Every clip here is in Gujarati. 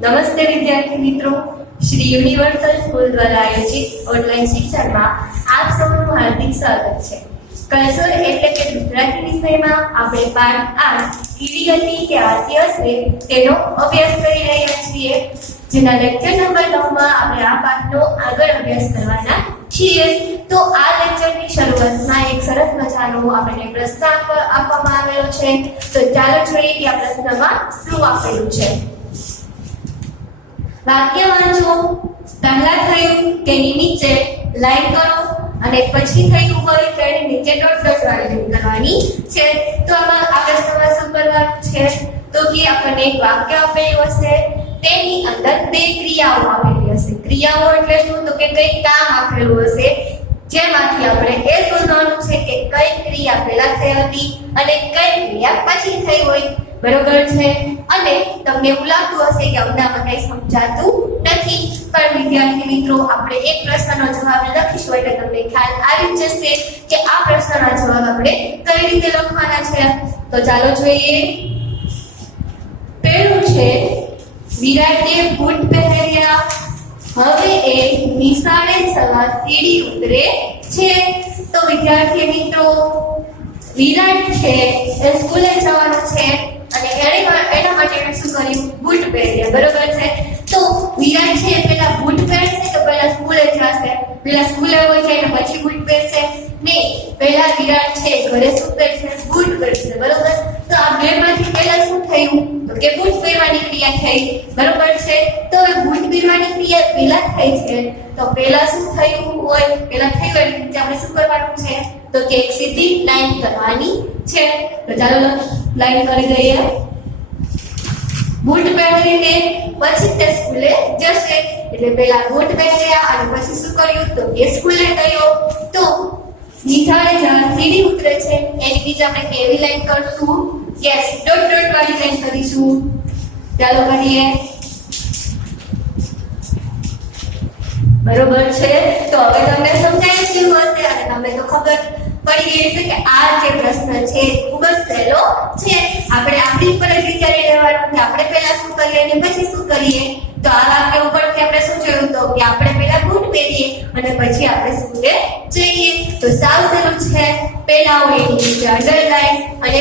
નમસ્તે વિદ્યાર્થી મિત્રો, શ્રી યુનિવર્સલ સ્કૂલ દ્વારા આયોજિત ઓનલાઈન શિક્ષણમાં આપ સૌનું હાર્દિક સ્વાગત છે. કલ્ચર એટલે કે ગુજરાતી વિષયમાં આપણે પાઠ 8 કીડી હતી કે આરતી હશે તેનો અભ્યાસ કરી રહ્યા છીએ. જેના લેક્ચર નંબર 9 માં આપણે આ પાઠનો આગળ અભ્યાસ કરવાના છીએ. તો આ લેક્ચરની શરૂઆતમાં એક સરસ મજાનો આપણને પ્રશ્ન આપવામાં આવેલો છે. તો ચાલો જોઈએ કે આ પ્રશ્નમાં શું આપેલું છે. વાક્ય વાંચો. પહેલા થયું તેની નીચે લાઈન કરો અને પછી થયું હોય તેની નીચે ડોટ ડોટ વાળી લાઈન કરવાની છે. તો આમાં આ પ્રશ્નમાં શું કરવાનું છે? તો કે આપણને એક વાક્ય આપેલું હશે, તેની અંદર બે ક્રિયાઓ આપેલી હશે. ક્રિયાઓ એટલે શું? તો કે કઈ કામ આપેલું હશે, જેમાંથી આપણે એ શોધવાનું છે કે કઈ ક્રિયા પહેલા થઈ હતી અને કઈ ક્રિયા પછી થઈ હોય. બરોબર છે? અને તમને એવું લાગતું હશે કે અમને આમાં કંઈ સમજાતું નથી, પણ વિદ્યાર્થી મિત્રો આપણે એક પ્રશ્નનો જવાબ લખીશું એટલે તમને ખ્યાલ આવી જશે કે આ પ્રશ્નનો જવાબ આપણે કઈ રીતે લખવાના છે. તો ચાલો જોઈએ. પહેલું છે, વિરાટે બૂટ પહેર્યા, હવે એ નિશાળે જવા સીડી ઉતરે છે. તો વિદ્યાર્થી મિત્રો, વિરાટ છે એ સ્કૂલે જવાનું છે અને એના માટે એને શું કર્યું? બૂટ પહેર્યા. બરોબર છે? તો વિરાટ છે પહેલા બૂટ પહેરશે કે પહેલા સ્કૂલે જશે? પહેલા સ્કૂલે હોય છે અને પછી બૂટ પહેરશે? નહીં, પહેલા વિરાટ છે ઘરે શું પહેરશે? બૂટ પહેરશે. બરોબર? તો આ બે માંથી પહેલા શું થયું? તો કે બૂટ પહેરવાની ક્રિયા થઈ. બરોબર છે? તો એ બૂટ પહેરવાની ક્રિયા પહેલા થઈ છે, તો પહેલા શું થયું હોય? પહેલા થયું એટલે આપણે શું કરવાનું છે? તો કે એક સીધી લાઈન કરવાની છે. તો ચાલો લાઈન કરી દઈએ. બૂટ પહેરીને પછી તે સ્કૂલે જશે. એટલે પહેલા બૂટ પહેર્યા અને પછી શું કર્યું? તો કે સ્કૂલે ગયો. તો નિશાળે જવા સીડી ઉતરે છે, એની બીજી આપણે કેવી લાઈન કરશું? યસ, ડોટ ડોટ વાળી લાઈન કરીશું. ચાલો કરીએ. બરોબર છે? તો હવે તમને સમજાય ગયું હશે અને તમને તો ખબર પડી ગઈ છે કે આ જે પ્રશ્ન છે ખૂબ જ સહેલો છે. આપણે આપણી ઉપર જ વિચારી લેવાનું કે આપણે પહેલા શું કરીએ અને પછી શું કરીએ. તો આ વાક્ય ઉપરથી આપણે શું જોયું? તો કે આપણે પહેલા બૂટ પહેરીએ અને પછી આપણે સ્કૂલે જઈએ. તો સાવ સહેલું છે. પહેલા હોય એની નીચે અંડરલાઈન અને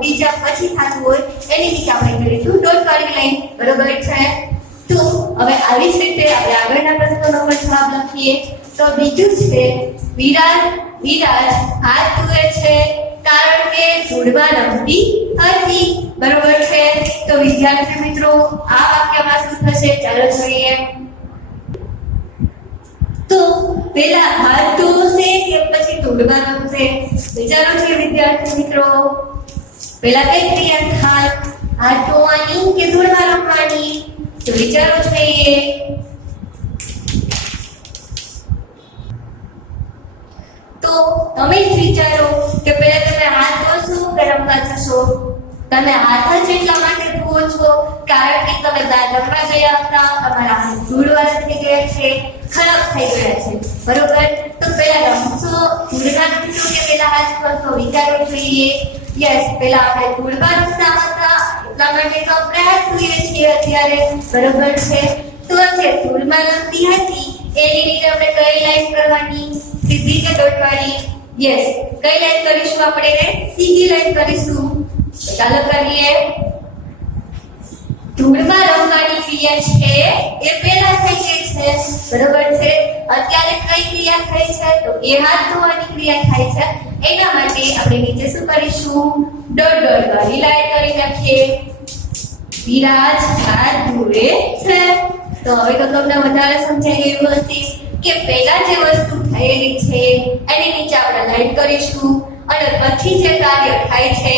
બીજા પછી થતું હોય એની નીચે આપણે કરીશું ડોટ વાળી લાઈન. બરોબર છે? તો હવે આવી જ રીતે આપણે આગળના પ્રશ્નનો પર જવાબ લખીએ. તો બીજું છે, વિરાજ હાથ ધોવે છે કારણ કે ધૂળમાં રમતી હતી. બરોબર છે? તો વિદ્યાર્થી મિત્રો, આ વાક્યમાં શું થશે? ચાલો જોઈએ. તો પહેલા હાથ ધોશે કે પછી ધૂળમાં રમશે? વિચારો છે વિદ્યાર્થી મિત્રો. પહેલા કઈ ક્રિયા થાય? હાથ ધોવાની કે ધૂળમાં રમવાની? તો વિચારો જોઈએ. તો તમે જ વિચારો કે પહેલા તમે હાથ ધોશો કે રમવા જશો? તમે હાથ જ એટલા માટે ધોવો છો કારણ કે તમે બહાર રમવા ગયા હતા, તમારા હાથ ધૂળવાળા થઈ ગયા છે, ખરાબ થઈ ગયા છે. બરોબર? તો પહેલા રમશો ધૂળમાં રમશો કે પહેલા હાથ ધોશો? વિચારો જોઈએ. યસ, પહેલા આપણે ધૂળમાં રમતા હતા એટલા માટે તો આપણે હાથ ધોઈએ છીએ અત્યારે. બરોબર છે? તો જે ધૂળમાં રમતી હતી એની રીતે આપણે કઈ લાઈન કરવાની? સીધી કે ડોટ વાળી? યસ, કઈ લાઈન કરીશું આપણે? સીધી લાઈન કરીશું. ચાલો કરીએ. ધૂળમાં રમવાની ક્રિયા છે એ પહેલા થઈ ગઈ છે. બરોબર છે? અત્યારે કઈ ક્રિયા થઈ છે? તો એ હાથ ધોવાની ક્રિયા થાય છે. એના માટે આપણે નીચે શું કરીશું? ડોટ ડોટ વાળી લાઈન કરી નાખીએ. વિરાજ હાથ ધોવે છે. તો હવે તો તમને વધારે સમજાઈ ગયું હશે કે પહેલા જે વસ્તુ થયેલી છે એની નીચે આપણે લાઈન કરીશું અને પછી જે કાર્ય થાય છે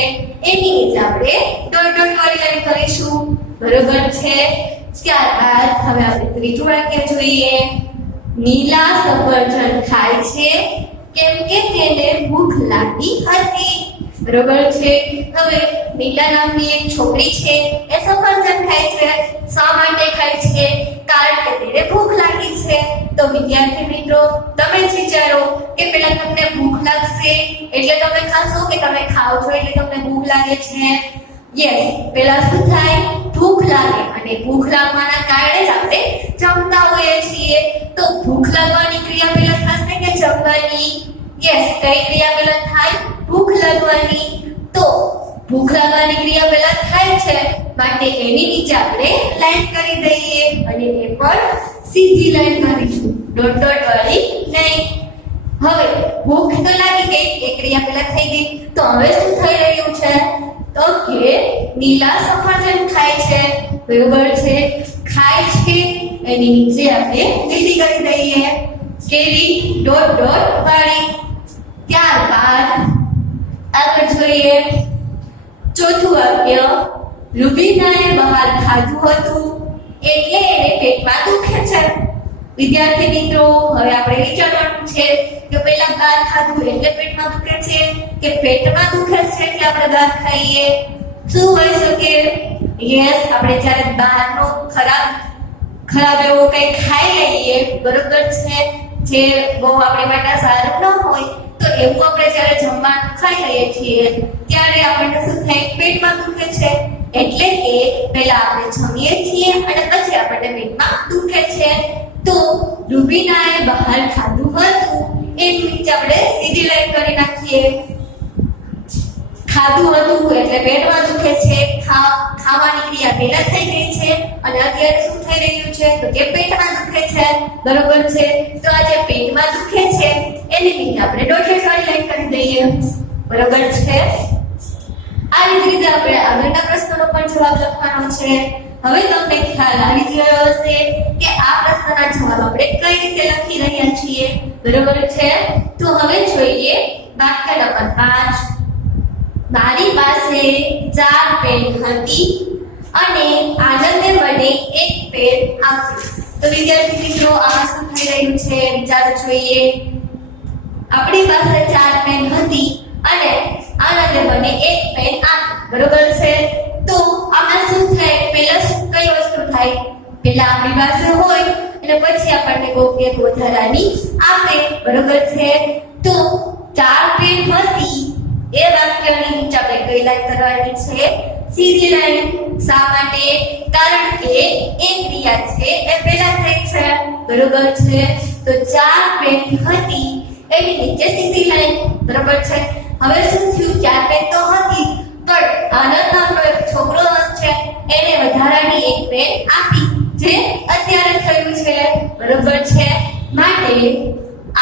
એની નીચે આપણે ડોટ ડોટ વાળી લાઈન કરીશું. બરોબર છે? ત્યારબાદ હવે આપણે ત્રીજું વાક્ય જોઈએ. નીલા સફરજન ખાય છે કેમ કે તેને ભૂખ લાગી હતી. બરોબર છે? હવે નીલા નામની એક છોકરી છે એ સફરજન ખાય છે. શા માટે ખાય છે? કારણ કે તેને ભૂખ લાગી છે. તો વિદ્યાર્થી મિત્રો, તમે જ વિચારો કે પહેલા તમને ભૂખ લાગશે એટલે તમે ખાશો કે તમે ખાઓ છો એટલે તમને ભૂખ લાગે છે? યસ, પહેલા શું થાય? ભૂખ લાગે અને ભૂખ લાગવાના કારણે જ આપણે જમતા હોઈએ છીએ. તો ભૂખ લાગવાની ક્રિયા પહેલા થશે કે જમવાની? યસ, કઈ ક્રિયા પહેલા થાય? ભૂખ લાગવાની. તો ભૂખ લાગવાની ક્રિયા પહેલા થાય છે માટે એની નીચે આપણે લાઈન કરી દઈએ અને એ પણ સીધી લાઈન મારીશું, ડોટ ડોટ વાળી નહીં. હવે ભૂખ તો લાગી ગઈ, એ ક્રિયા પહેલા થઈ ગઈ. તો હવે શું થઈ રહ્યું છે? તો કે નીલા સફરજન ખાય છે, બરોબર છે. ખાય છે એની નીચે આપણે લીટી કરી દઈએ, કેવી? ડોટ ડોટ વાળી. ત્યારબાદ આગળ જોઈએ ચોથું વાક્ય, રૂબીનાએ બહાર ખાધું હતું એટલે એને પેટમાં દુખે છે. વિદ્યાર્થી મિત્રો, હવે આપણે વિચારવાનું છે કે પહેલા બહાર ખાધું એટલે પેટમાં દુખે છે કે પેટમાં દુખે છે એટલે આપણે બહાર ખાઈએ? શું હોઈ શકે? યસ, આપણે જ્યારે બહારનો ખરાબ એવો કંઈ ખાઈ લઈએ, બરોબર છે, જે બહુ આપણી માટે સારું ન હોય, તો એવું આપણે જ્યારે જમવાનું ખાઈ લઈએ છીએ ત્યારે આપણને શું થાય? પેટમાં દુખે છે. એટલે કે પહેલા આપણે જમીએ છીએ અને પછી આપણને પેટમાં દુખે છે. તો રૂબીનાએ બહાર ખાધું હતું એની નીચે આપણે સીધી લાઈન કરી નાખીએ. ખાધું હતું એટલે પેટમાં દુખે છે, ખાવાની ક્રિયા પહેલા થઈ ગઈ છે અને અત્યારે શું થઈ રહ્યું છે? તો કે પેટમાં દુખે છે, બરોબર છે. તો આ જે પેટમાં દુખે છે એની નીચે આપણે ડોટેડ વાળી લાઈન કરી દઈએ, બરોબર છે. આ રીતે આપણે આગળના પ્રશ્નનો પણ જવાબ લખવાનો છે. હવે તમને ખ્યાલ આવી ગયો હશે કે આ પ્રશ્નના જવાબ આપણે કઈ રીતે લખી રહ્યા છીએ, બરોબર છે. તો હવે જોઈએ વાક્ય નંબર 5. મારી પાસે 4 પેન હતી અને આનંદે મને એક પેન આપ્યું. તો વિદ્યાર્થી મિત્રો, આ શું થઈ રહ્યું છે વિચારો જોઈએ. આપણી પાસે 4 પેન હતી અને આનંદે મને એક પેન આપ્યું, બરોબર છે. તો આમાં શું થાય? પહેલા કઈ વસ્તુ થાય? પહેલા આપણી પાસે હોય અને પછી આપણને કોઈ એક વધારાની આપે, બરોબર છે. તો 4 પેન હતી એ વાક્યની નીચે આપણે કઈ લાઈન કરવાની છે? સીધી લાઈન. શા માટે? કારણ કે એ ક્રિયા છે એ પહેલા થઈ છે, બરોબર છે. તો 4 પેન હતી એની નીચે સીધી લાઈન, બરોબર છે. હવે શું થયું? 4 પેન તો હતી પણ આનંદ નામનો એક છોકરો છે એને વધારાની એક પેન આપી, જે અત્યારે થયું છે, બરોબર છે. માટે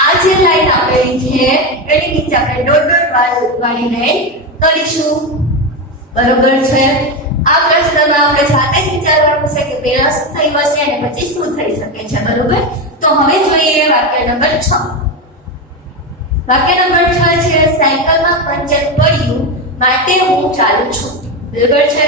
આ જે લાઈન આપેલી છે એની નીચે આપણે ડોટ ડોટ વાળી લાઈન કરીશું, બરોબર છે. આ પ્રશ્નમાં આપણે સાથે જ વિચારવાનું છે કે પહેલા શું થઈ હશે અને પછી શું થઈ શકે છે, બરોબર. તો હવે જોઈએ વાક્ય નંબર 6. વાક્ય નંબર 6 છે, સાયકલમાં પંચર પડ્યું માટે હું ચાલું છું, બરોબર છે.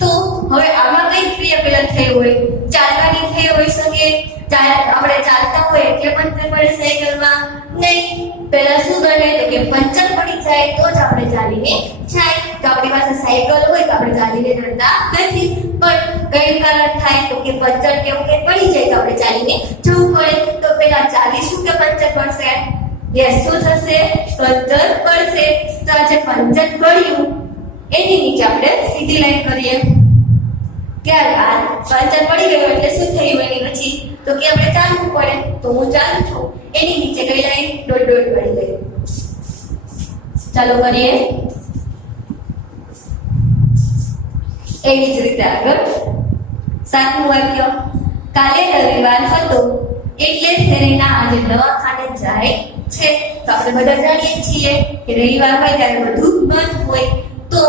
તો હવે આમાં કઈ ક્રિયા પહેલા થઈ હોય? ચાલવાની થઈ હોઈ શકે. આપણે ચાલતા હોય એટલે પંચર પડે સાયકલમાં? નહીં. પહેલા શું બને? તો કે પંચર પડી જાય તો જ આપણે ચાલીને જાય. તો આપણી પાસે સાયકલ હોય તો આપણે ચાલીને જતા નથી, પણ કઈ કારણ થાય? તો કે પંચર કેવું કે પડી જાય તો આપણે ચાલીને જવું પડે. તો પહેલા ચાલીશું કે પંચર પડશે? યસ, શું થશે? પંચર પડશે. તો આ જે પંચર પડ્યું એની નીચે આપણે સીધી લાઈન કરીએ. ત્યારબાદ પંચર પડી ગયું એટલે શું થયું એની પછી? તો કે આપણે ચાલવું પડે. તો હું ચાલું છું એની નીચે કઈ લાઈન? ડોટ ડોટ વાળી લાઈન. ચાલો કરીએ એવી જ રીતે આગળ. 7મું વાક્ય, કાલે રવિવાર હતો એટલે સેરેના આજે દવાખાને જાય છે. તો આપણે બધા જાણીએ છીએ કે રવિવાર હોય ત્યારે બધું બંધ હોય. તો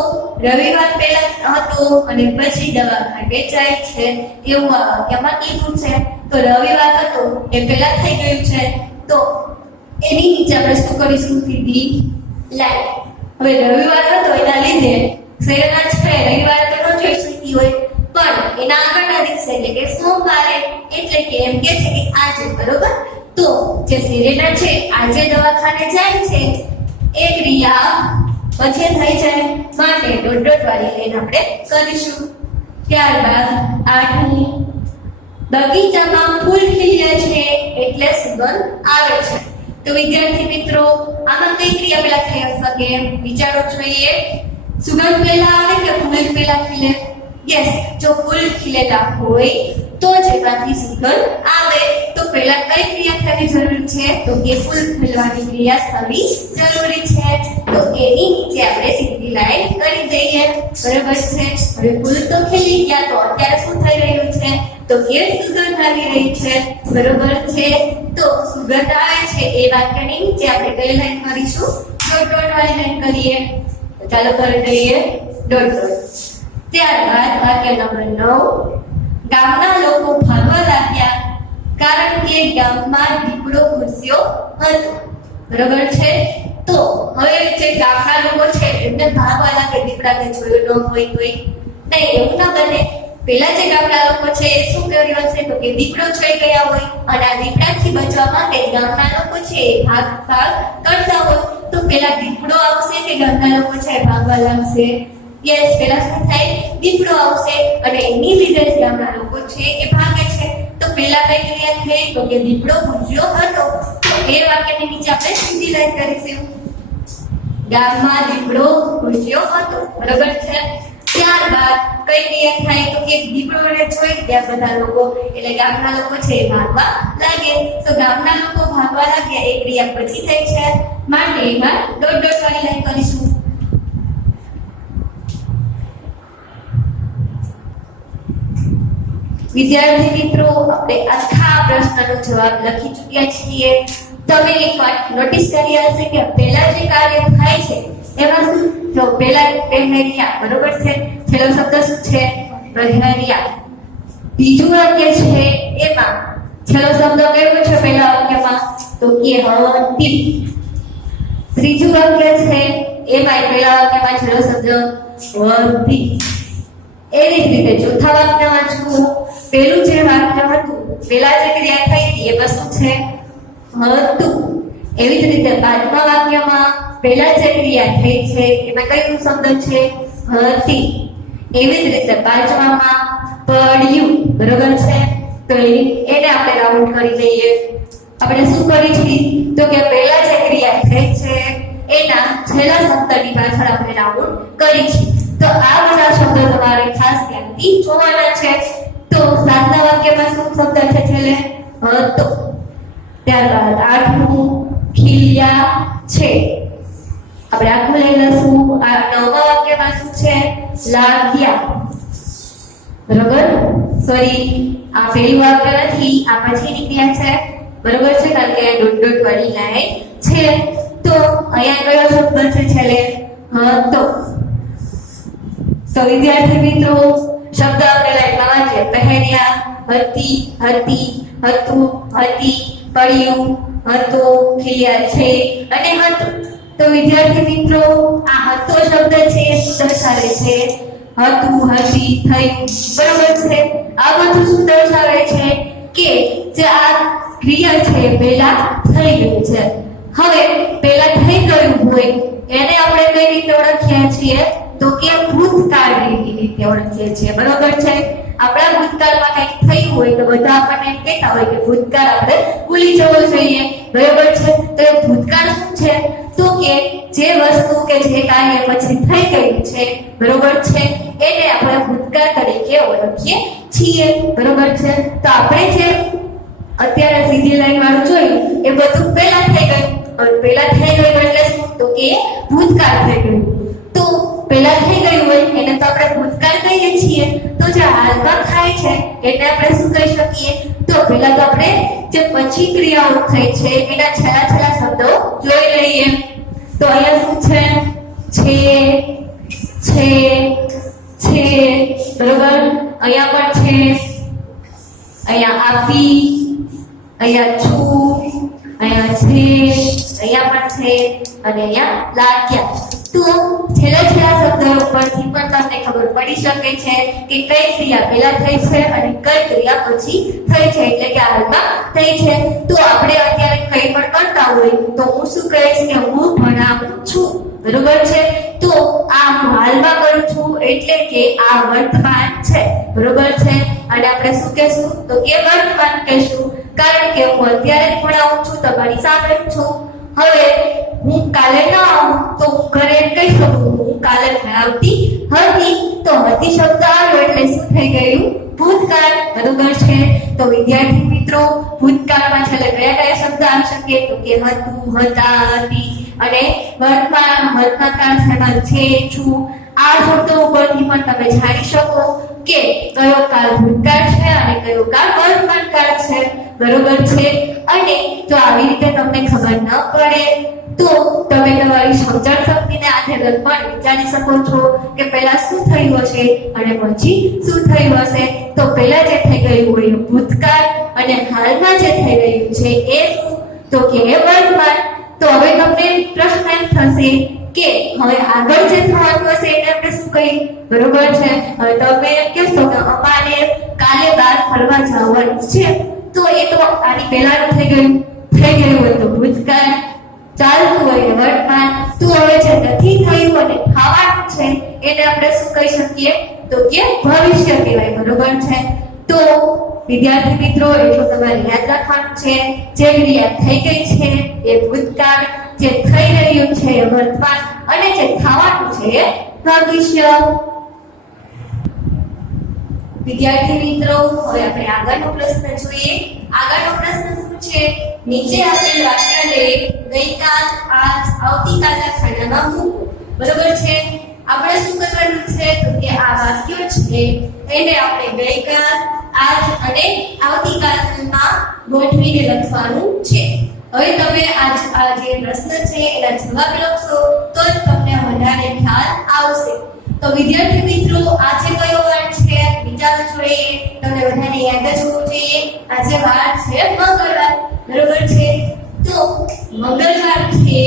રવિવાર પહેલા હતો અને પછી દવાખાને જાય છે એવું આ વાક્યમાં કીધું છે. તો રવિવાર હતો એ પહેલા થઈ ગયું છે, તો એની નીચે આપણે શું કરીશું? સીધી લાઈન. હવે રવિવાર હતો એના લીધે સેરેના છે રવિવાર તો ન જોઈ શકી હોય, પણ એના આગળના દિવસે એટલે કે સોમવારે, એટલે કે એમ કે છે કે આજે, બરોબર. તો જે સેરેના છે આજે દવાખાને જાય છે એ ક્રિયા પછી થઈ જાય માટે ડોટ ડોટ વાળી લાઈન આપણે કરીશું. ત્યારબાદ 8મું, બગીચામાં ફૂલ ખીલ્યા છે એટલે સુગંધ આવે છે. તો વિદ્યાર્થી મિત્રો, આમાં કઈ ક્રિયા પહેલા થઈ શકે? વિચારો જોઈએ. સુગંધ પહેલા આવે કે ફૂલ પહેલા ખીલે? યસ, જો ફૂલ ખીલેલા હોય તો જ એમાંથી સુગંધ આવે. તો પહેલા કઈ ક્રિયા થવી જરૂરી છે? તો કે ફૂલ ખીલવાની ક્રિયા થવી જરૂરી છે. તો એની નીચે આપણે સીધી લાઈન કરી દઈએ. બરાબર છે. હવે ફૂલ તો ખીલી ગયા, તો અત્યારે શું થઈ રહ્યું છે? તો કે સુગંધ આવી રહી છે. બરાબર છે. તો સુગંધ આવે છે એ વાક્યની નીચે આપણે કઈ લાઈન કરીશું? ડોટ ડોટ વાળી લાઈન કરીએ. તો ચાલો કરી દઈએ ડોટ ડોટ. ત્યારબાદ વાક્ય નંબર 9, ગામના લોકો ભાગવા લાગ્યા કારણ કે ગામમાં દીપડો ઘૂસ્યો હતો. બરાબર છે. તો હવે જે ગામના લોકો છે એમને ભાગવા લાગે, દીપડાને જોયો ન હોય તોય. નહીં, એવું ના બને. પેલા જે ગામના લોકો છે એ શું કર્યું હશે? તો કે દીપડો જોઈ ગયા હોય અને આ દીપડાથી બચવા માટે ગામના લોકો છે એ ભાગ કરતા હોય. તો પેલા દીપડો આવશે કે ગામના લોકો છે ભાગવા લાગશે? યસ, પેલા શું થાય? દીપડો આવશે અને એની લીધે જ ગામના લોકો છે એ ભાગે છે. તો પેલા કઈ ક્રિયા થઈ? તો કે દીપડો ઘૂસ્યો હતો. તો એ વાક્યની નીચે આપણે સીધી લાઈન કરીશું. ગામમાં દીપડો ઘૂસ્યો હતો. બરાબર છે. ત્યારબાદ કઈ ક્રિયા થાય? તો કે દીપડોને જોઈ ગયા બધા લોકો, એટલે ગામના લોકો છે એ ભાગવા લાગે. તો ગામના લોકો ભાગવા લાગ્યા એ ક્રિયા પછી થઈ છે, માટે એમાં ડોટ ડોટ વાળી લાઈન કરીશું. વિદ્યાર્થી મિત્રો, આપણે આખા પ્રશ્નનો જવાબ લખી ચૂક્યા છીએ. તમે એક વાત નોટિસ કરી હશે કે પહેલા જે કાર્ય થાય છે એમાં શું? જો પહેલા પહેરિયા. બરોબર છે. છેલ્લો શબ્દ શું છે? પહેરિયા. બીજું વાક્ય છે એમાં છેલ્લો શબ્દ કયો છે પહેલા વાક્યમાં? તો કે હતી. ત્રીજું વાક્ય છે એમાં પહેલા વાક્યમાં છેલ્લો શબ્દ હતી. એવી જ રીતે ચોથા વાક્યમાં જુઓ, પેલું જે વાક્ય હતું, પેલા જે ક્રિયા થઈ હતી એમાં શું છે? હતું. એવી જ રીતે પાંચમા વાક્યમાં પહેલા જે ક્રિયા થઈ છે એમાં કયું શબ્દ છે? હતી. એવી જ રીતે પાંચમામાં પડ્યું. બરોબર છે. તો એને આપણે રાઉન્ડ કરી દઈએ. આપણે શું કરીશું? તો કે પહેલા જે ક્રિયા થઈ છે એના છેલ્લા શબ્દની પાછળ આપણે રાઉન્ડ કરીશું. તો આ બધા શબ્દો તમારે ખાસ ધ્યાનથી જોવાના છે. તો સાતમા વાક્યમાં શું શબ્દ છે છેલ્લે? હતો. ત્યારબાદ આઠમું ખીલ્યા છે. આપણે આખું લઈ લઈશું. આ નવમા વાક્યમાં શું છે? લાગ્યા. બરાબર? સોરી, આ પહેલું વાક્ય નથી, આ પછીની ક્રિયા છે. બરાબર છે, કારણ કે ડોટ ડોટ વાળી લાઈન છે. તો અહીંયા કયો શબ્દ છે છેલ્લે? હતો. તો વિદ્યાર્થી મિત્રો, શબ્દ આપણે લાઈનમાં વાંચીએ. પહેર્યા, હતી, હતી, હતું, હતી, પડ્યું, હતો, ખીલ્યા છે અને હતું. તો વિદ્યાર્થી મિત્રો, આ હતો શબ્દ છે શું દર્શાવે છે? હતું, હતી, થયું. બરાબર છે. આ બધું શું દર્શાવે છે? કે જે આ ક્રિયા છે પહેલા થઈ ગઈ છે. હવે પહેલા થઈ ગયું હોય એને આપણે કઈ રીતે ઓળખીએ છીએ? તો કે ભૂતકાળની રીતે ઓળખીએ છીએ. બરોબર છે. આપણા ભૂતકાળમાં કંઈક થયું હોય તો બધા આપણને એમ કહેતા હોય કે ભૂતકાળ આપણે ભૂલી જવો જોઈએ. બરોબર છે. તો એ ભૂતકાળ શું છે? તો કે જે વસ્તુ કે જે કાર્ય પછી થઈ ગયું છે, બરોબર છે, એને આપણે ભૂતકાળ તરીકે ઓળખીએ છીએ. બરોબર છે. તો આપણે જે અત્યારે સીધી લાઈન વાળું જોયું એ બધું પહેલા થઈ ગયું. પહેલા થઈ ગયું એટલે શું? તો કે ભૂતકાળ થઈ ગયું. તો પહેલા થઈ ગયું હોય એને તો આપણે ભૂતકાળ કહીએ છીએ. તો જે હાલમાં થાય છે એને આપણે શું કહી શકીએ? તો પહેલા તો આપણે જે પછી ક્રિયાઓ થઈ છે એના છેલ્લા છેલ્લા શબ્દો જોઈ લઈએ. તો અહીંયા શું છે? છે, છે, બરોબર. અહીંયા પણ છે, અહીંયા આપી, અહીંયા છું, અહીંયા છે, અહીંયા પણ છે અને અહીંયા લાગ્યા. તો છેલ્લા છેલ્લા શબ્દો ઉપરથી પણ તમને ખબર પડી શકે છે કે કઈ ક્રિયા પહેલા થઈ છે અને કઈ ક્રિયા પછી થઈ છે, એટલે કે હાલમાં થઈ છે. તો આપણે અત્યારે કંઈ પણ કરતા હોય તો હું શું કહીશ કે હું ભણાવું છું. બરોબર છે. તો આ હું હાલમાં કરું છું એટલે કે આ વર્તમાન છે. બરોબર છે. અને આપણે શું કહેશું? તો કે વર્તમાન કહેશું, કારણ કે હું અત્યારે ભણાવું છું, તમારી સામે છું. હવે હું કાલે ન આવું તો હું ઘરે કહી શકું હું કાલે ભણાવતી હતી. તો હતી શબ્દ આવ્યો એટલે બરોબર છે। તો વિદ્યાર્થી મિત્રો ભૂતકાળમાં છેલ્લે કયા કયા શબ્દ આવી શકે તો કે હતું, હતા, હતી અને વર્તમાન કાળ છે, છું આ શબ્દો ઉપરથી પણ તમે જાણી શકો કે કયો કાળ ભૂતકાળ છે અને કયો કાળ વર્તમાન કાળ છે, બરોબર છે। અને જો આવી રીતે તમને ખબર ન પડે તો તમે તમારી સમજણ શક્તિને આધારે પણ વિચારી શકો છો કે પહેલા શું થયું હશે અને પછી શું થયું હશે। તો પહેલા જે થઈ ગયું હોય ભૂતકાળ અને હાલમાં જે થઈ રહ્યું છે એ શું તો કે વર્તમાન। તો હવે તમને પ્રશ્ન એમ થશે કે હવે આગળ જે થવાનું હશે એને આપણે શું કહીએ, બરોબર છે। હવે તમે એમ કહેશો કે અમારે કાલે બહાર ફરવા જવાનું છે, તો એ તો આની પહેલાનું થઈ ગયું હોય તો ભૂતકાળ, ચાલતું હોય વર્તમાન। તો હવે જે નથી થયું અને થવાનું છે એને આપણે શું કહી શકીએ તો કે ભવિષ્ય કહેવાય, બરોબર છે। તો વિદ્યાર્થી મિત્રો એટલું તમારે યાદ રાખવાનું છે, જે ક્રિયા થઈ ગઈ છે એ ભૂતકાળ, જે થઈ રહ્યું છે એ વર્તમાન અને જે થવાનું છે એ ભવિષ્ય। વિદ્યાર્થી મિત્રો હવે આપણે આગળનો પ્રશ્ન જોઈએ। આગળનો પ્રશ્ન શું છે, નીચે આપેલ વાક્ય લે ગઈકાલ, આજ, આવતીકાલના ખાનામાં મૂકો, બરોબર છે। આપણે શું કરવાનું છે તો કે આ વાક્યો છે એને આપણે ગઈકાલ, આજ અને આવતીકાલમાં ગોઠવીને લખવાનું છે। હવે તમે આ જે પ્રશ્ન છે એના જવાબ લખશો તો જ તમને વધારે ખ્યાલ આવશે। તો વિદ્યાર્થી મિત્રો આજે કયો વાર છે વિચારવું જોઈએ, તમને બધાને યાદ જ હોવું જોઈએ। આજે વાર છે મંગળવાર, બરોબર છે। તો મંગળવાર છે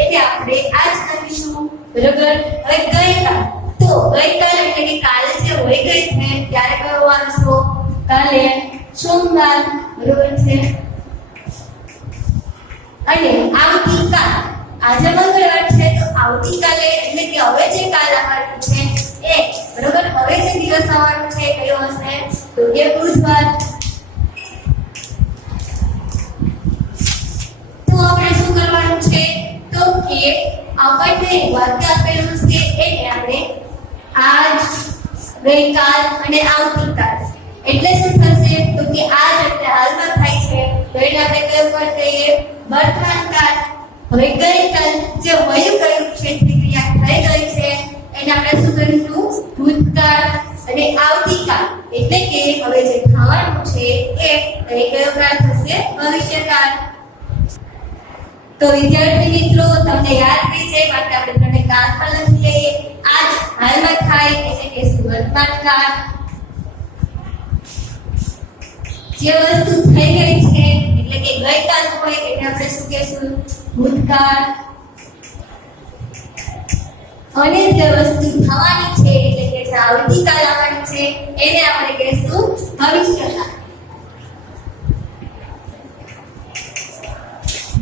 એટલે આપણે આજ કરીશું, બરોબર। હવે ગઈકાલ, તો ગઈકાલ એટલે કે કાલે જે હોય ગઈ છે ત્યારે કયો વાર છે, કાલે સોમવાર, બરોબર છે। અને આવતીકાલ, આજે મંગળવાર છે તો આવતીકાલે એટલે કે હવે જે કાલ આવવાનું છે એ, બરોબર, હવે જે દિવસ આવવાનો છે કયો હશે તો કે બુધવાર। તો આપણે શું કરવાનું છે તો કે આપણને વાક્ય આપેલું છે એને આપણે આજ, ગઈકાલ અને આવતીકાલ એટલે શું થશે તો કે આજ એટલે હાલમાં થાય છે તો એને આપણે કયો કાળ કહીએ, વર્તમાન કાળ। હવે ગઈકાલ જે વયું ગયું છે, જે ક્રિયા થઈ ગઈ છે એને આપણે શું કહીશું ભૂતકાળ અને આવતીકાલ એટલે કે હવે જે થવાનું છે એ કયો કાળ થશે, ભવિષ્યકાળ। તો વિદ્યાર્થી મિત્રો તમને યાદ રહી જાય માટે આપણે ત્રણે કાળ પણ લખી લઈએ। આજ હાલમાં થાય એટલે કે વર્તમાન કાળ, જે વસ્તુ થઈ ગઈ છે એટલે કે ગઈકાલ હોય એટલે આપણે શું કહેશું ભૂતકાળ, અને જે વસ્તુ થવાની છે એટલે કે જે આવતીકાલ આવવાની છે એને આપણે કહેશું ભવિષ્યકાળ,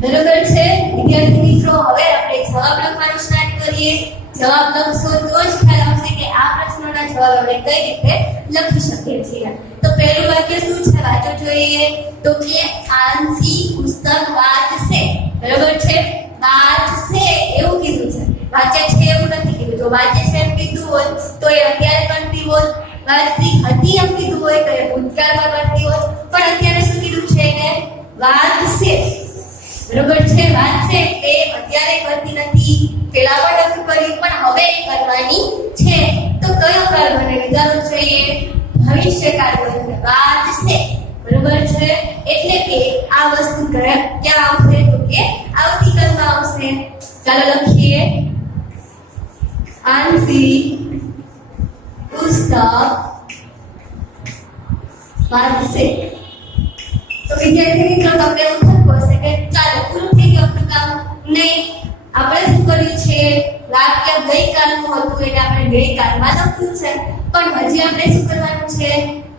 બરોબર છે। વિદ્યાર્થી મિત્રો હવે આપણે જવાબ લખવાનું સ્ટાર્ટ કરીએ। જવાબ લખશો તો જ ખ્યાલ આવશે કે આ પ્રશ્નોના જવાબ આપણે કઈ રીતે લખી શકીએ છીએ। તો પહેલું વાક્ય શું છે વાંચો જોઈએ તો કે આંશી પુસ્તક વાંચશે, બરોબર છે। વાંચશે એવું કીધું છે, વાંચે છે એવું નથી કીધું। જો વાંચે છે એમ કીધું હોય તો એ અત્યારે કરતી હોય, વાંચતી હતી એમ કીધું હોય તો એ ભૂતકાળમાં કરતી હોય, પણ અત્યારે શું કીધું છે એને વાંચશે, બરોબર છે। વાંચશે એટલે અત્યારે કરતી નથી, પેલા પણ નથી કર્યું પણ હવે કરવાની છે। તો કયો કાળ બને વિચારવું જોઈએ, ભવિષ્યકાળ બને, વાંચશે, બરોબર છે। એટલે કે આ વસ્તુ ક્યાં આવશે તો કે આવતીકાલમાં આવશે। ચાલો લખીએ આંશી પુસ્તક વાંચશે। તો વિદ્યાર્થી મિત્રો તમને એવું થતું હશે કે ચાલો પૂરું થઈ ગયું આપણું કામ, નહીં, આપણે શું કર્યું છે વાક્ય ગઈકાલનું હતું એટલે આપણે ગઈકાલમાં લખ્યું છે, પણ હજી આપણે શું કરવાનું છે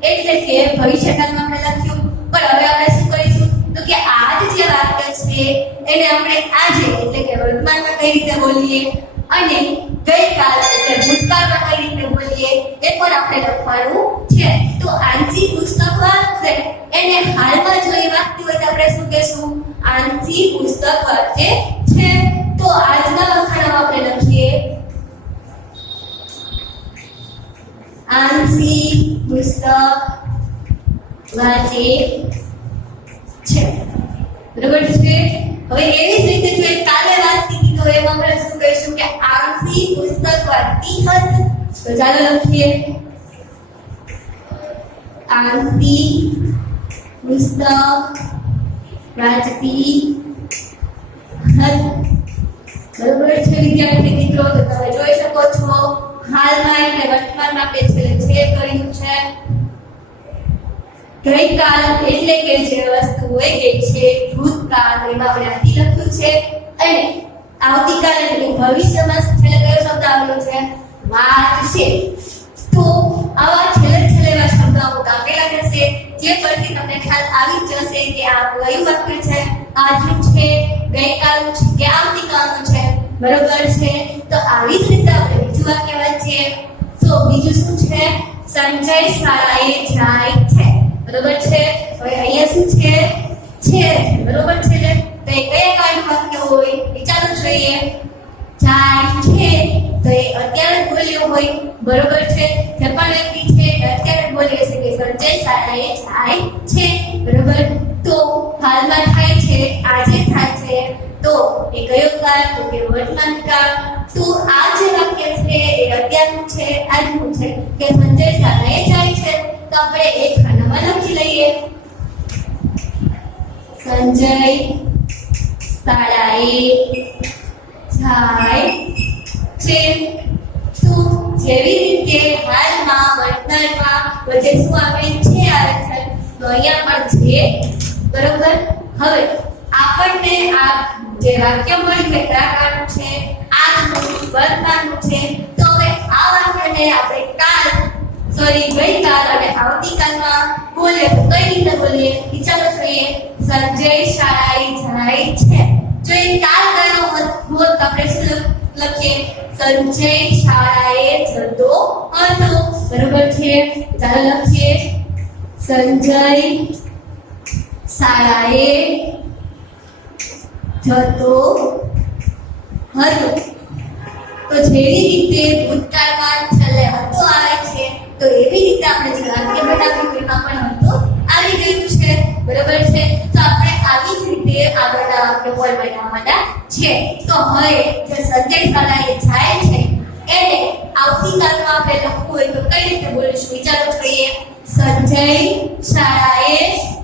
એટલે કે ભવિષ્યકાળમાં આપણે લખ્યું, પણ હવે આપણે શું કરીશું તો કે આજ જે વાક્ય છે એને આપણે આજે એટલે કે વર્તમાનમાં કઈ રીતે બોલીએ અને ગઈકાલ એટલે ભૂતકાળમાં કઈ રીતે બોલીએ એ પણ આપણે લખવાનું છે। તો આંશી પુસ્તક વાંચશે એને હાલમાં જો એ વાક્ય હોય તો આપણે શું કહેશું આંશી પુસ્તક વાંચે છે। તો આજના લખાણમાં આપણે લખીએ આંશી પુસ્તક વાંચે છે. બરોબર છે. હવે એવી જ રીતે જો એક કાલે વાત કીધી તો એમાં આપણે શું કહીશું કે આંશી પુસ્તક વાંચતી હતી. તો ચાલો લખીએ આંશી પુસ્તક વાંચતી હતી. બરોબર છે વિદ્યાર્થી મિત્રો, તો તમે જોઈ શકો છો હાલમાં એટલે વર્તમાનમાં આપણે છેલ્લે જે કર્યું છે ગઈકાલ એટલે કે જે વસ્તુ હોય ગઈ છે ભૂતકાળ એમાં આપણે આથી લખ્યું છે અને આવતીકાલ એટલે ભવિષ્યમાં છેલ્લે કયો શબ્દ આવ્યો છે વાંચશે. તો આવા છેલ્લે એવા શબ્દો આપેલા રહેશે જે પરથી તમને ખ્યાલ આવી જશે કે આ કયું વાક્ય છે, આજનું છે, ગઈકાલનું છે કે આવતીકાલનું છે. બરોબર છે. તો આવી જ રીતે આપણે બીજું વાક્ય વાંચીએ તો બીજું શું છે સંજય શાળાએ જાય છે. બરોબર છે. હવે અહીંયા શું છે બરોબર છે. તો એ કયા કાળનું વાક્ય હોય વિચારવું જોઈએ. જાય છે તો એ અત્યારે જ બોલ્યો હોય. બરોબર છે. જે પણ વ્યક્તિ છે અત્યારે જ બોલી હશે કે સંજય શાળાએ જાય છે. બરોબર. તો હાલમાં થાય છે, આજે થાય છે, તો એ કયો કાળ તો કે વર્તમાન કાળ. તો આ જે વાક્ય છે એ અત્યારનું છે, આજનું છે કે સંજય શાળાએ જાય છે. તો આપણે એક ખાનામાં લખી લઈએ સંજય શાળાએ જાય છે. તો જેવી રીતે હાલમાં વર્તમાનમાં વચ્ચે શું આવે છે આવે છે તો અહીંયા પણ છે. બરોબર. હવે આપણને આ જે વાક્ય મળ્યું છે કયા કાળનું છે આજનું વર્તમાનનું છે. તો હવે આ વાક્યને આપણે ગઈકાલ અને આવતીકાલમાં બોલે તો કઈ રીતે બોલીએ વિચારો જોઈએ. સંજય શાળાએ જાય છે. જો એ કાલ ગયો હોત તો આપણે શું લખીએ સંજય શાળાએ જતો હતો. બરોબર છે. ચાલો લખીએ સંજય શાળાએ જતો હતો. તો જેવી રીતે ભૂતકાળમાં છેલ્લે હતો આવે છે તો એવી રીતે આપણે જે વાક્ય બનાવ્યું એમાં પણ હતો આવી ગયું છે. બરોબર છે. તો આપણે આવી જ રીતે આગળના વાક્ય બોલ બનાવવાના છે. તો હવે જે સંજય શાળાએ જાય છે એને આવતીકાલમાં આપણે લખવું હોય તો કઈ રીતે બોલીશું વિચારો જોઈએ. સંજય શાળાએ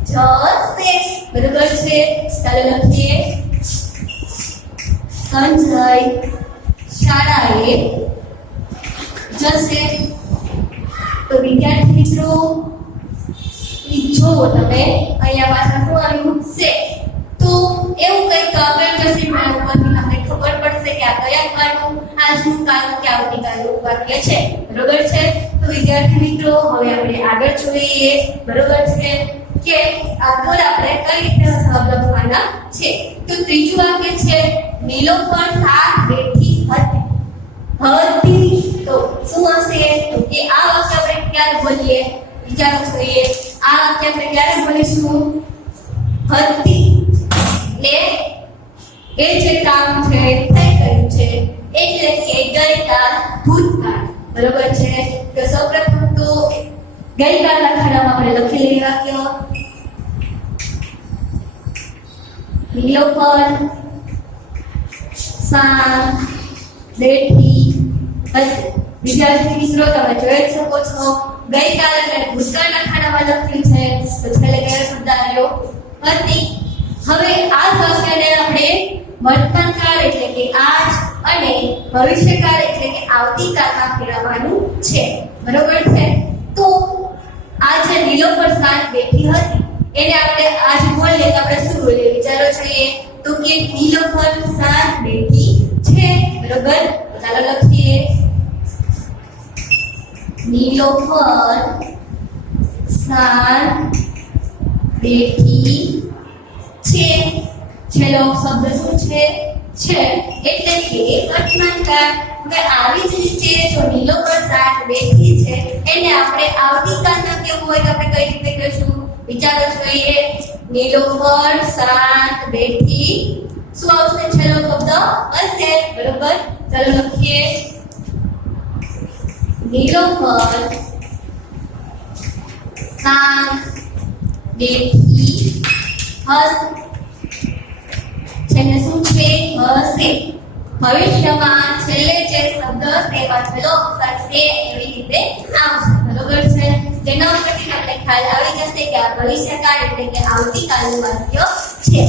જશે. બરોબર છે. ચાલો લખીએ સંજય શાળાએ જશે. તો વિદ્યાર્થી મિત્રો જો તમે અહીંયા પાછળ શું આવ્યું છે તો એવું કંઈક આગળ જશે ઉપરથી તમને ખબર પડશે કે આ કયા કાળનું આજનું કાળનું કે આવતીકાલનું વાક્ય છે. બરોબર છે. તો વિદ્યાર્થી મિત્રો હવે આપણે આગળ જોઈએ. બરોબર છે કે આગળ આપણે કઈ રીતે જવાબ લખવાના છે. તો ત્રીજું વાક્ય છે નીલોફર શાક બેઠી હતી. તો શું હશે તો કે આ વાક્ય આપણે ક્યારે બોલીએ વિચારો જોઈએ. આ વાક્ય આપણે ક્યારે બોલીશું હતી એટલે એ જે કામ છે થઈ ગયું છે એટલે કે ગઈકાલ ભૂતકાળ. બરોબર છે. તો સૌપ્રથમ તો ગઈકાલના ખાનામાં આપણે લખી લઈએ વાક્ય નીલોફર શાક બેઠી હતી. વિદ્યાર્થી મિત્રો તમે જોઈ શકો છો ગઈકાલ અને ભૂતકાળના ખાનામાં લખ્યું છે તો છેલ્લે કયો શબ્દ આવ્યો હતી. હવે આ વાક્યને આપણે વર્તમાનકાળ એટલે કે આજ અને ભવિષ્યકાળ એટલે કે આવતીકાલમાં ફેરવવાનું છે. બરોબર છે. તો આ જે નીલોફર શાક બેઠી હતી એને આપણે આજ બોલીએ તો આપણે શું બોલીએ વિચારો જોઈએ તો કે નીલોફર શાક બેઠી છે. બરોબર. ચાલો લખીએ નીલોફર શાક બેઠી છે. છેલ્લો શબ્દ શું છે એટલે કે વર્તમાનકાળ. હવે આવી જ રીતે જો નીલોફર શાક બેઠી છે એને આપણે આવતીકાલમાં કેવું હોય તો આપણે કઈ રીતે કહીશું વિચારો જોઈએ. નીલોફર શાક બેઠી શું આવશે છેલ્લો શબ્દ હશે. બરોબર. ચાલો લખીએ નીલોફર શાક બેઠી હશે. છેલ્લે શું છે? હશે. ભવિષ્યમાં છેલ્લે જે શબ્દ સેવા છેલ્લો અક્ષર છે એવી રીતે આવશે. બરોબર છે? જેના ઉપરથી આપણે ખ્યાલ આવી જશે કે આ ભવિષ્યકાળ એટલે કે આવતીકાલનું વાક્ય છે.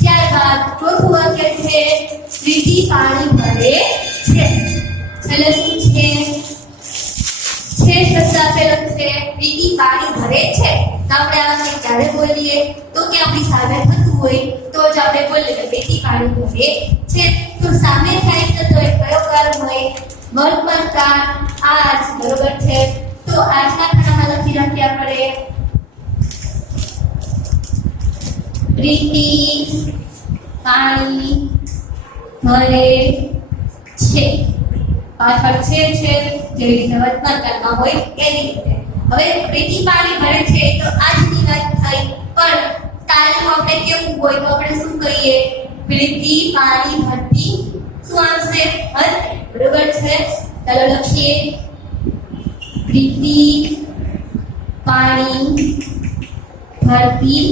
ત્યારબાદ ચોથું વાક્ય છે પ્રીતિ પાણી ભરે છે. છેલ્લે શું છે? શબ્દ આપેલો છે પ્રીતિ પાણી ભરે છે. તો આપણે આ વાક્ય ક્યારે બોલીએ? તો કે આપણી સામે થતું હોય તો જ આપણે બોલીએ કે પ્રીતિ પાણી ભરે છે. તો સામે થાય છે તો એ કયો કાળ હોય? વર્તમાન કાળ. આજ. બરોબર છે? તો આજના ખાનામાં લખી રાખ્યા પડે પ્રીતિ પાણી ભરે છે. પાછળ છે જેવી રીતે વર્તમાન કાળમાં હોય એવી રીતે. હવે પ્રીતિ પાણી ભરે છે તો આજની વાત થઈ, પણ કાલનું આપણે કેવું હોય તો આપણે શું કહીએ? પ્રીતિ પાણી ભરતી. શું આવશે? હતી. બરોબર છે? ચાલો લખીએ પ્રીતિ પાણી ભરતી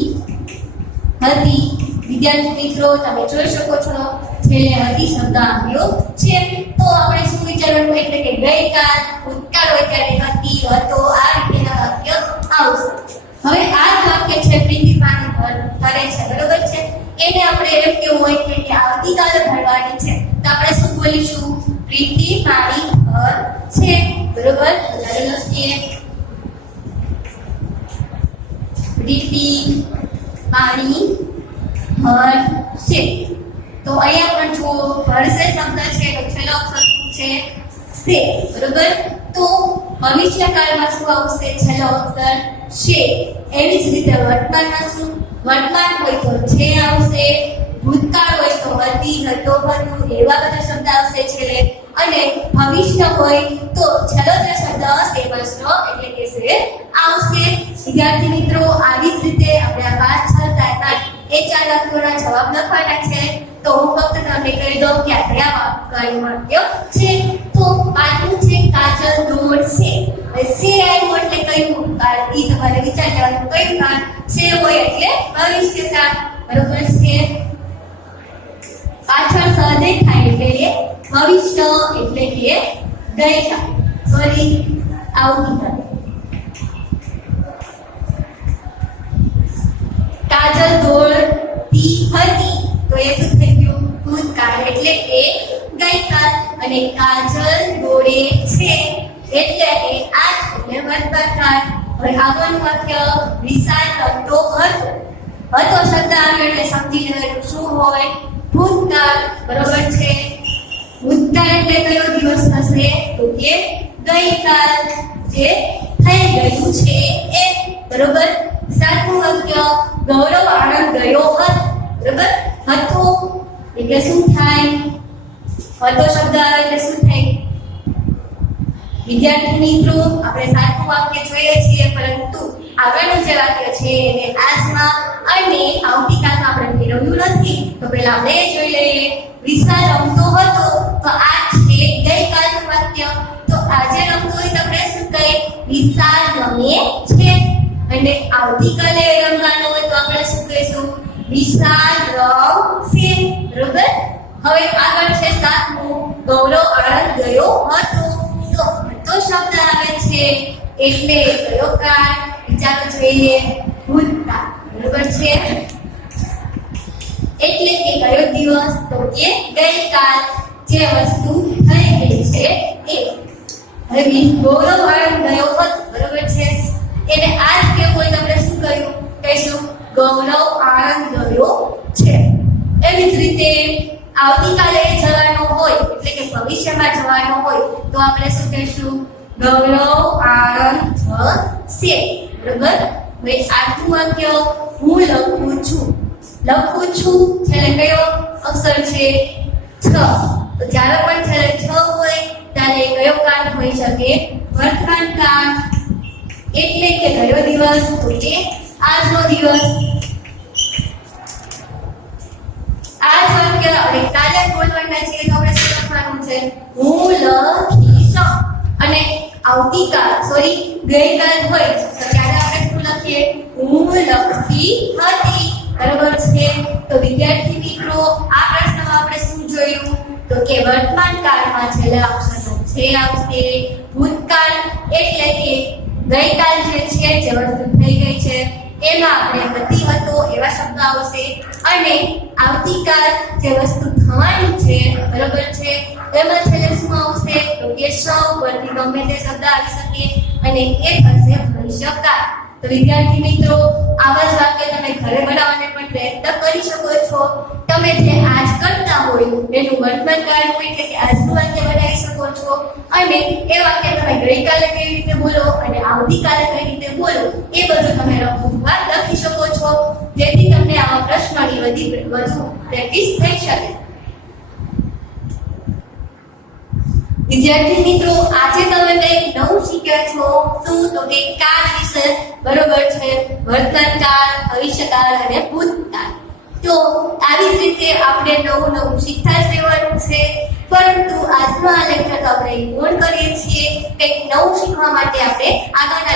હતી. વિદ્યાર્થી મિત્રો તમે જોઈ શકો છો છેલ્લે હતી શબ્દ આવ્યો છે. તો આપણે શું વિચારવાનું? એટલે કે ગઈકાલ ભૂતકાળ હોય ત્યારે હતી, હતો, આ રીતેના વાક્ય આવશે. હવે આ જ વાક્ય છે પ્રીતિ પાણી ભરે છે. બરોબર છે? એને આપણે એમ કેવું હોય કે આવતીકાલે ભરવાની છે તો આપણે શું બોલીશું? પ્રીતિ પાણી ભર છે. બરોબર? ચાલો લખીએ પ્રીતિ પાણી ભર છે. તો અહીંયા પણ જુઓ ભરશે શબ્દ છે તો છેલ્લો અક્ષર શું છે? સે. બરોબર? તો ભવિષ્યકાળમાં શું આવશે? છેલ્લો અક્ષર છે. એવી જ રીતે વર્તમાનમાં શું? વર્તમાન હોય તો છે આવશે. ભૂતકાળ હોય તો હતી, હતો, હતું એવા બધા શબ્દ આવશે છેલ્લે. અને ભવિષ્ય હોય તો છેલ્લો જે શબ્દ હશે એમાં સ એટલે કે સે આવશે. વિદ્યાર્થી મિત્રો આવી જ રીતે આપણે આ 5, 6, 7, 8 એ 4 વાક્યોના જવાબ લખવાના છે. તો હું ફક્ત તમને કહી દઉં કે આ કયા વાક્ય છે. તો પાંચમું છે કાજલ દોડશે. સે આવ્યું એટલે કયું કાળ? ઈ તમારે વિચાર લેવાનું કયું કાળ સે હોય એટલે ભવિષ્યકાળ. બરોબર છે? પાછળ સ દેખાય એટલે એ ભવિષ્ય એટલે કે ગઈકાલ. સોરી, આવતીકાલ. કાજલ દોડતી હતી તો એ શું થઈ ગયું? ભૂતકાળ એટલે કે ગઈકાલ. અને કાજલ દોડે છે એટલે કે આજ એટલે વર્તમાનકાળ. હવે આગળનું વાક્ય વિશાલ રમતો હતો. હતો શબ્દ આવ્યો એટલે સમજી લેવાનું શું હોય? ભૂતકાળ. બરોબર છે? ભૂતકાળ એટલે કયો દિવસ થશે? તો કે ગઈકાલ જે થઈ ગયું છે એ. બરોબર? સાતમું વાક્ય ગૌરવ આનંદ ગયો હતો. બરોબર? હતો એટલે શું થાય? હતો શબ્દ આવે એટલે શું થાય? વિદ્યાર્થી મિત્રો આપણે સાતમું વાક્ય જોઈએ છીએ, પરંતુ આગળનું જે વાક્ય છે એને આજમાં અને આવતીકાલમાં આપણે મેળવ્યું નથી. તો પહેલા આપણે એ જોઈ લઈએ. વિશાલ રમતો હતો તો આ છે ગઈકાલનું વાક્ય. તો આજે રમતો હોય તો આપણે શું કહીએ? વિશાલ રમે છે. અને આવતીકાલે રમવાનું હોય તો આપણે શું કહીશું? વિશાલ રમશે. બરોબર? હવે આગળ છે સાતમું ગૌરવ આનંદ ગયો હતો. તો શબ્દ આવે છે એટલે કયો કાળ? વિચારો જોઈએ. ભૂતકાળ. બરોબર છે? એટલે કે કયો દિવસ? તો કે ગઈકાલ જે વસ્તુ થઈ ગઈ છે એ. હવે ગૌરવ આનંદ ગયો હતો. બરોબર છે? એટલે આજ કેવું હોય તો આપણે શું કહ્યું? કહીશું ગૌરવ આનંદ ગયો છે. એવી જ રીતે આવતીકાલે જવાનો હોય એટલે કે ભવિષ્યમાં જવાનો હોય તો આપણે શું કહીશું? ગૌરવ આનંદ થશે. બરોબર? હવે આઠમું વાક્ય હું લખું છું. લખું છું છેલ્લે કયો અક્ષર છે? છ. તો જ્યારે પણ છેલ્લે છ હોય ત્યારે કયો કાળ હોઈ શકે? વર્તમાન કાળ. એટલે કે કયો દિવસ? તો કે આજનો દિવસ. આ જ વાક્ય આપણે કાલે બોલવાના છે તો આપણે શું લખવાનું છે? હું લખીશ. અને આવતીકાલ ગઈકાલ હોય તો ત્યારે આપણે શું લખીએ? હું લખતી હતી. બરોબર છે. તો વિદ્યાર્થી મિત્રો આ પ્રશ્નમાં આપણે શું જોયું તો કે વર્તમાન કાળમાં છેલ્લા અક્ષરનો છે આવશે. ભૂતકાળ એટલે કે ગઈકાલ જે છે જે વસ્તુ થઈ ગઈ છે એમાં આપણે હતી હતો એવા શબ્દ આવશે. અને આવતીકાલ જે વસ્તુ થવાની છે બરોબર છે એમાં છેલ્લે શું આવશે તો કે સૌ પરથી ગમે તે શબ્દ આવી શકે અને એ થશે ભવિષ્યકાળ. તો વિદ્યાર્થી મિત્રો આવા જ વાક્ય તમે ઘરે બનાવવાનો પણ પ્રયત્ન કરી શકો છો. તમે જે આજ કરતા હોય એનું વર્તમાન કાળ હોય એટલે કે આજનું વાક્ય બનાવી શકો છો અને એ વાક્ય તમે ગઈકાલે કેવી રીતે બોલો અને આવતીકાલે કઈ રીતે બોલો એ બધું તમે લખી શકો છો જેથી તમને આવા પ્રશ્નોની વધુ પ્રેક્ટિસ થઈ શકે. વિદ્યાર્થી મિત્રો આજે તમે કંઈક નવું શીખ્યા છો. શું તો કે કાળ વિશે. બરોબર છે. વર્તમાન કાળ, ભવિષ્યકાળ અને ભૂતકાળ. તો આવી જ રીતે આપણે નવું શીખતા જ રહેવાનું છે. પરંતુ આજનો આ લેક્ચર આપણે પૂર્ણ કરીએ છીએ. કંઈક નવું શીખવા માટે આપણે આગળના